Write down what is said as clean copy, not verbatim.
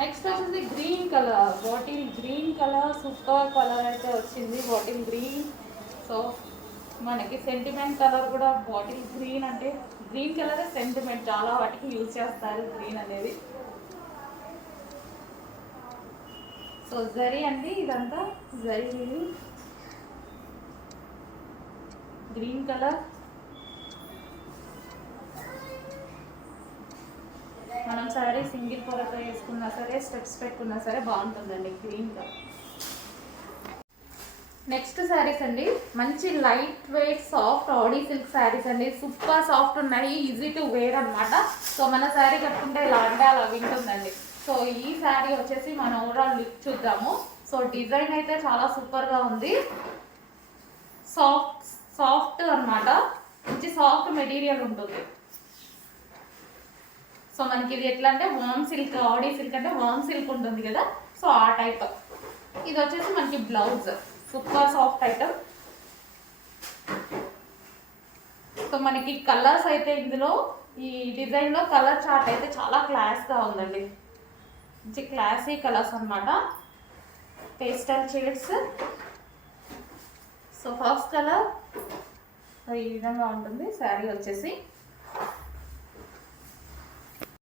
Next వచ్చేసి green colour, bottle green colour, super colour అయితే వచ్చింది బాటిల్ గ్రీన్. సో మనకి సెంటిమెంట్ కలర్ కూడా బాటిల్ గ్రీన్ అంటే గ్రీన్ కలర్ సెంటిమెంట్, చాలా వాటికి యూజ్ చేస్తారు గ్రీన్ అనేది. సో జరీ అండి, ఇదంతా జరీ గ్రీన్ కలర్. మనం సారీ సింగిల్ పొరతో వేసుకున్నా సరే, స్టెప్స్ పెట్టుకున్నా సరే బాగుంటుందండి గ్రీన్ కలర్. నెక్స్ట్ శారీస్ అండి, మంచి light weight soft Audi silk saris అండి. సూపర్ సాఫ్ట్ ఉన్నాయి, ఈజీ టు వేర్ అనమాట. సో మన శారీ కట్టుకుంటే ఇలా అంటే అలా వింటుందండి. సో ఈ శారీ వచ్చేసి మన ఓవరాల్ లుక్ చూద్దాము. సో డిజైన్ అయితే చాలా సూపర్గా ఉంది. సాఫ్ట్ సాఫ్ట్ అనమాట, మంచి సాఫ్ట్ మెటీరియల్ ఉంటుంది. సో మనకి ఇది ఎట్లా అంటే వామ్ సిల్క్, ఆడీ సిల్క్ అంటే వామ్ సిల్క్ ఉంటుంది కదా, సో ఆ టైప్. ఇది వచ్చేసి మనకి blouse, super soft item. So మనకి కలర్స్ అయితే ఇందులో ఈ డిజైన్లో కలర్ చార్ట్ అయితే చాలా క్లాస్గా ఉందండి. మంచి క్లాసీ కలర్స్ అనమాట, pastel shades. So first colour ఈ విధంగా ఉంటుంది శారీ వచ్చేసి.